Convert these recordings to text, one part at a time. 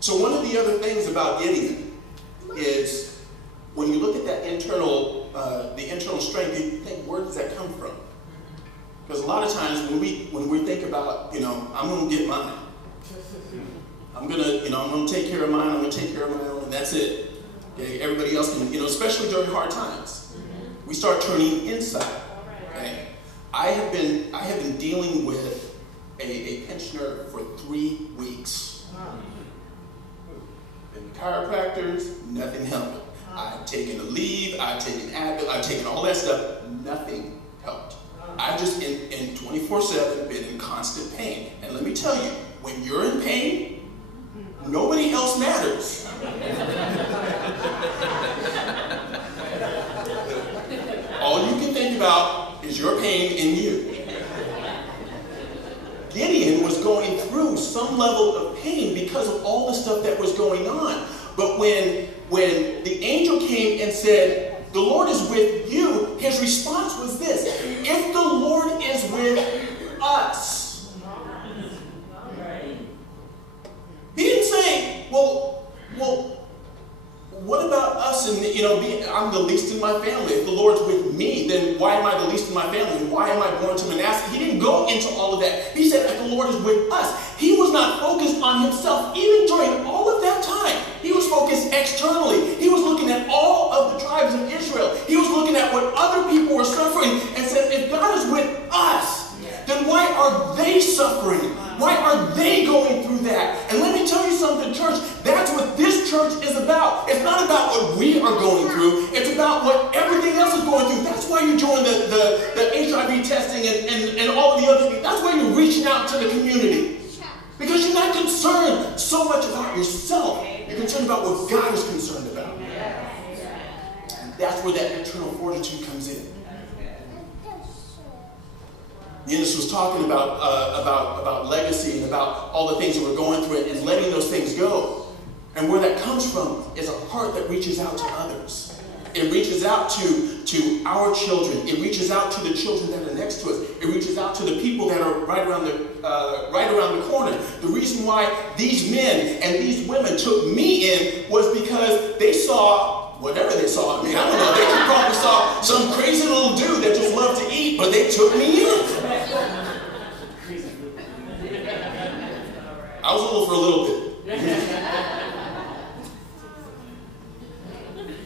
So one of the other things about Gideon is when you look at that the internal strength, you think, where does that come from? Because a lot of times when we think about, I'm going to get mine. I'm going to take care of mine. I'm going to take care of my own, and that's it. Okay? Everybody else can, especially during hard times, we start turning inside. Okay? I have been dealing with a pensioner for 3 weeks. Been chiropractors, nothing helped. I've taken a leave, I've taken Advil, I've taken all that stuff, nothing helped. I've just in 24/7 been in constant pain. And let me tell you, when you're in pain, nobody else matters. All you can think about is your pain and you. Gideon was going through some level of pain because of all the stuff that was going on. But when the angel came and said, "The Lord is with you," his response was this: "If the Lord is with us." He didn't say, well, what about us? And I'm the least in my family. If the Lord's with me, then why am I the least in my family? And why am I born to Manasseh? He didn't go into all of that. He said, if the Lord is with us. He was not focused on himself. Even during all of that time, he was focused externally. He was looking at all of the tribes of Israel. He was looking at what other people were suffering and said, if God is with us, then why are they suffering? Why are they going through that? And let me tell you something, church. That's what this church is about. It's not about what we are going through. It's about what everything else is going through. That's why you're doing the HIV testing and all of the other things. That's why you're reaching out to the community. Because you're not concerned so much about yourself. You're concerned about what God is concerned about. And that's where that internal fortitude comes in. Eunice was talking about legacy and about all the things that we're going through and letting those things go. And where that comes from is a heart that reaches out to others. It reaches out to our children. It reaches out to the children that are next to us. It reaches out to the people that are right around the corner. The reason why these men and these women took me in was because they saw whatever they saw. I mean, I don't know. They probably saw some crazy little dude that just loved to eat, but they took me in. I was a little for a little bit.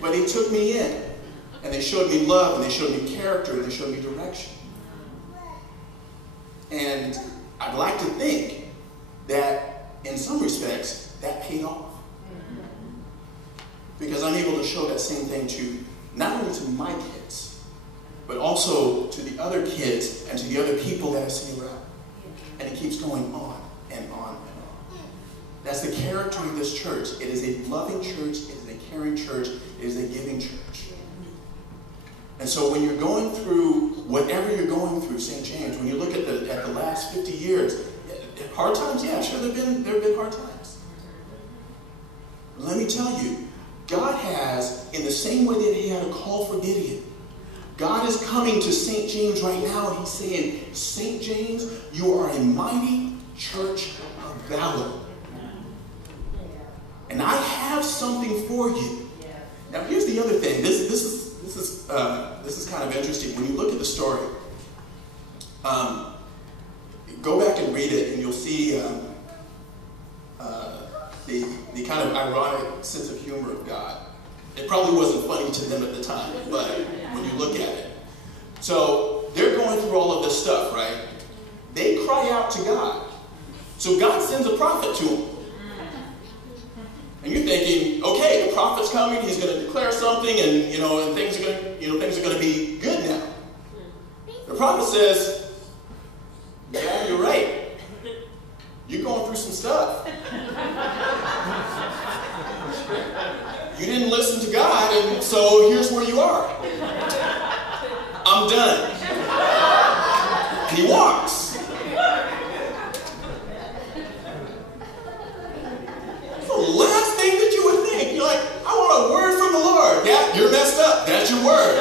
But they took me in. And they showed me love, and they showed me character, and they showed me direction. And I'd like to think that, in some respects, that paid off. Because I'm able to show that same thing to, not only to my kids, but also to the other kids and to the other people that I see around. And it keeps going on and on and on. That's the character of this church. It is a loving church. It is a caring church. It is a giving church. And so when you're going through whatever you're going through, St. James, when you look at the last 50 years, hard times, yeah, sure, there have been hard times. But let me tell you, God has, in the same way that he had a call for Gideon, God is coming to St. James right now, and he's saying, St. James, you are a mighty church of valor. And I have something for you. Now, here's the other thing. This is kind of interesting. When you look at the story, go back and read it, and you'll see the kind of ironic sense of humor of God. It probably wasn't funny to them at the time, but when you look at it. So they're going through all of this stuff, right? They cry out to God. So God sends a prophet to them. And you're thinking, okay, the prophet's coming, he's going to declare something, and and things are going to be good now. The prophet says, yeah, you're right. You're going through some stuff. You didn't listen to God, and so here's where you are. I'm done. And he walks. The last thing that you would think, you're like, I want a word from the Lord. Yeah, you're messed up. That's your word.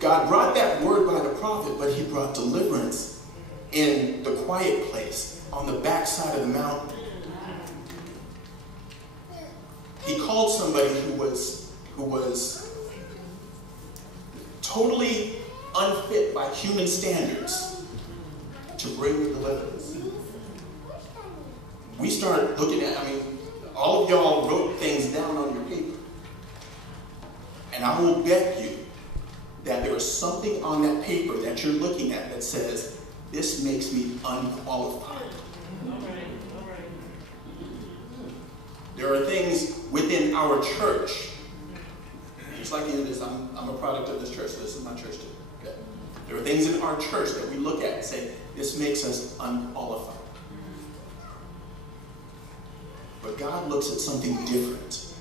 God brought brought that word by the prophet, but he brought deliverance in the quiet place, on the backside of the mountain. He called somebody who was totally unfit by human standards to bring the deliverance. We start looking at, all of y'all wrote things down on your paper. And I will bet you that there is something on that paper that you're looking at that says, this makes me unqualified. There are things within our church, just like in this, I'm a product of this church, so this is my church too. Okay? There are things in our church that we look at and say, this makes us unqualified. But God looks at something different.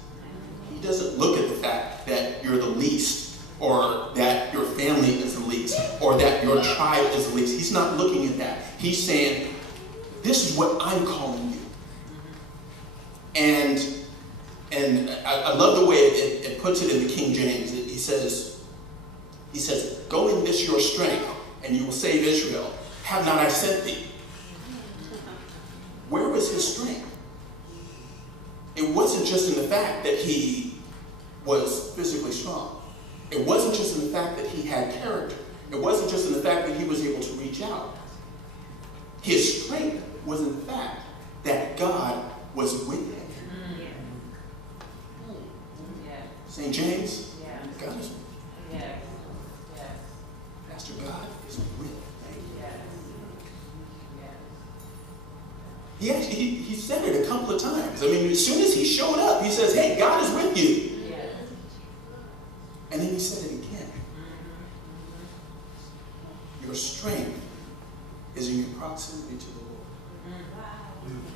He doesn't look at the fact that you're the least, or that your family is the least, or that your tribe is the least. He's not looking at that. He's saying, this is what I'm calling you. And I love the way it puts it in the King James. He says, go in this your strength, and you will save Israel. Have not I sent thee? Where was his strength? It wasn't just in the fact that he was physically strong. It wasn't just in the fact that he had character. It wasn't just in the fact that he was able to reach out. His strength was in the fact that God was with him. St. James, God is with you. Pastor, God is with you. He said it a couple of times. As soon as he showed up, he says, hey, God is with you. And then he said it again. Your strength is in your proximity to the Lord.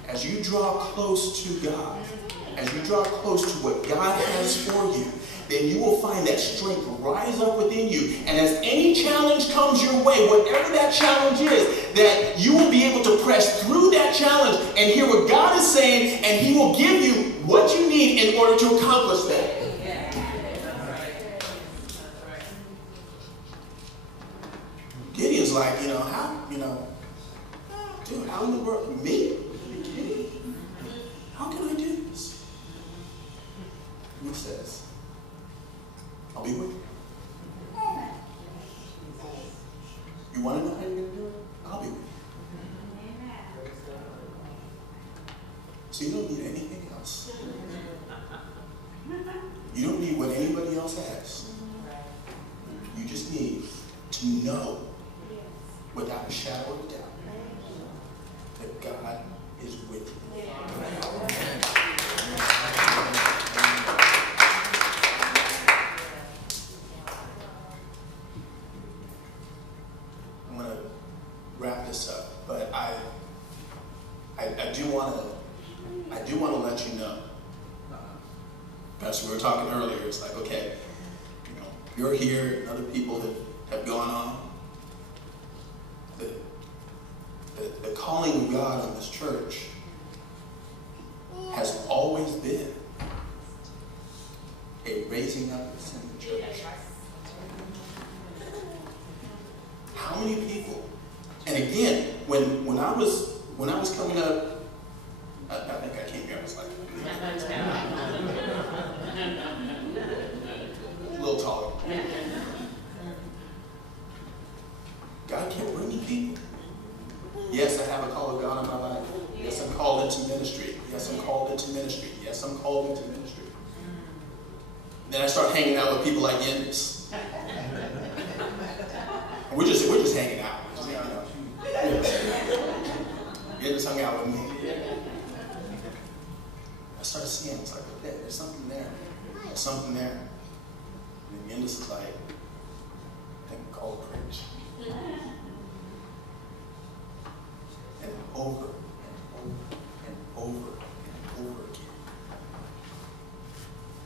As you draw close to God, as you draw close to what God has for you, then you will find that strength rise up within you. And as any challenge comes your way, whatever that challenge is, that you will be able to press through that challenge and hear what God is saying, and he will give you what you need in order to accomplish that. Gideon's like, dude, how in the world, me? Are you kidding? How can I do this? And he says, I'll be with you. You want to know how you're going to do it? I'll be with you. So you don't need anything else. You don't need what anybody else has. You just need to know without a shadow of doubt that God is with you. I'm going to wrap this up, but I do want to let you know. Pastor, we were talking earlier. It's like, okay, you're here, and other people have gone on. The calling of God on this church has always been a raising up in the church. How many people? And again, when I was coming up, I think I came here. I was like a little taller. God kept bringing people. Yes, I have a call of God in my life. Yes, I'm called into ministry. Yes, I'm called into ministry. Yes, I'm called into ministry. Then I start hanging out with people like Yendis. We're just hanging out. Yendis hung out with me. I started seeing, it's like, okay, there's something there. There's something there. And Yendis is like, I think I'm called to preach. And over and over and over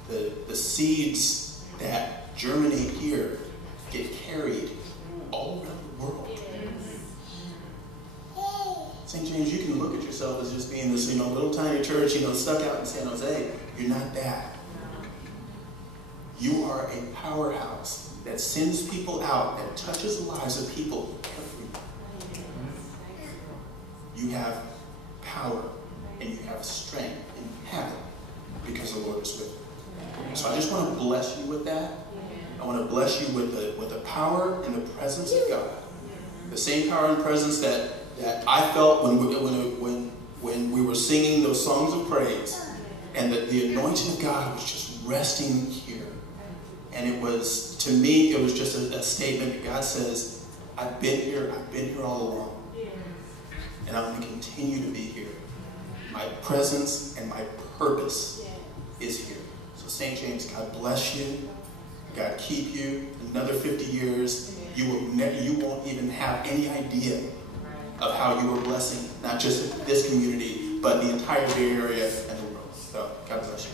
again. The seeds that germinate here get carried all around the world. St. James, you can look at yourself as just being this, little tiny church, stuck out in San Jose. You're not that. You are a powerhouse that sends people out, that touches the lives of people every day. You have power and you have strength and you have it because the Lord is with you. So I just want to bless you with that. I want to bless you with the power and the presence of God. The same power and presence that I felt when we were singing those songs of praise, and that the anointing of God was just resting here. And it was, to me, it was just a statement that God says, I've been here all along. And I'm going to continue to be here. My presence and my purpose is here. So St. James, God bless you. God keep you. Another 50 years, you won't even have any idea of how you are blessing not just this community, but the entire Bay Area and the world. So God bless you.